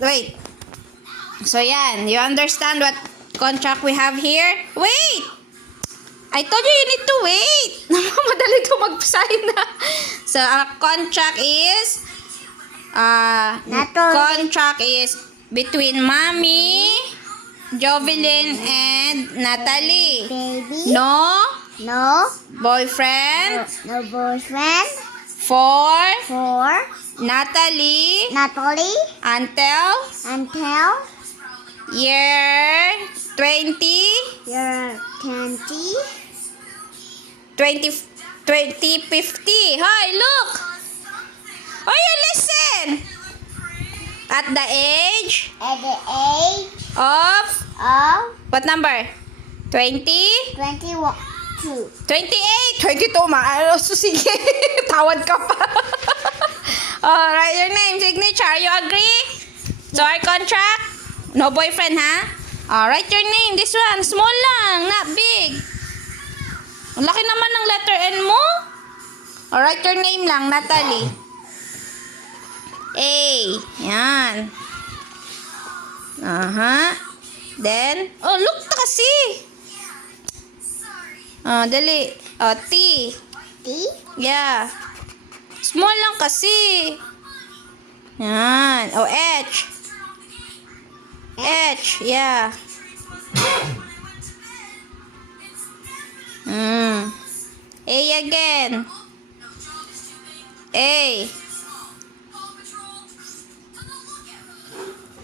wait. So, yan. You understand what contract we have here? Wait! I told you need to wait. Madali to mag-sign na. So, our contract is between Mommy, Jovelyn, and Natalie. Baby. No No. boyfriend No boyfriend. for Natalie. until Until year 20, you're 2050. Hoy, look! Oh, you listen! At the age at the age of, of what number? 20? 21. 28! 22, so sige. Tawad ka pa. Oh, write your name, signature. You agree? So, our contract? No boyfriend, ha? Oh, write your name. This one, small lang, not big. Ang laki naman ng letter N mo. Oh, write your name lang, Natalie. A. Yan. Then, oh, look na kasi. Oh, dali. Oh, T. T. Yeah. Small lang kasi. Yan. Oh, H. H. Yeah. A again. A.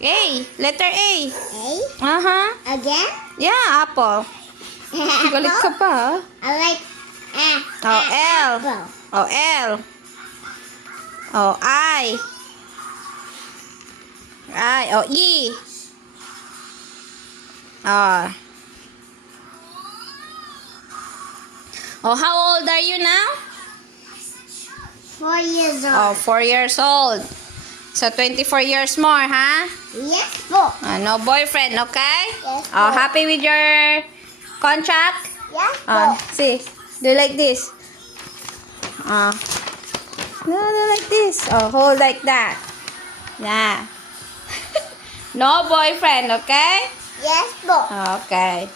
A. Letter A. A. Again. Yeah, apple. Galit ka pa, ha? I like Oh, L. apple. Oh, L. Oh, I. I. Oh, E. Oh. Oh, how old are you now? 4 years old. Oh, 4 years old. So, 24 years more, huh? Yes, po. No boyfriend, okay? Yes, Oh, po. happy with your contract? Yes, po. See, do like this. No, like this. Oh, hold like that. Yeah. No boyfriend, okay? Yes, po. Okay.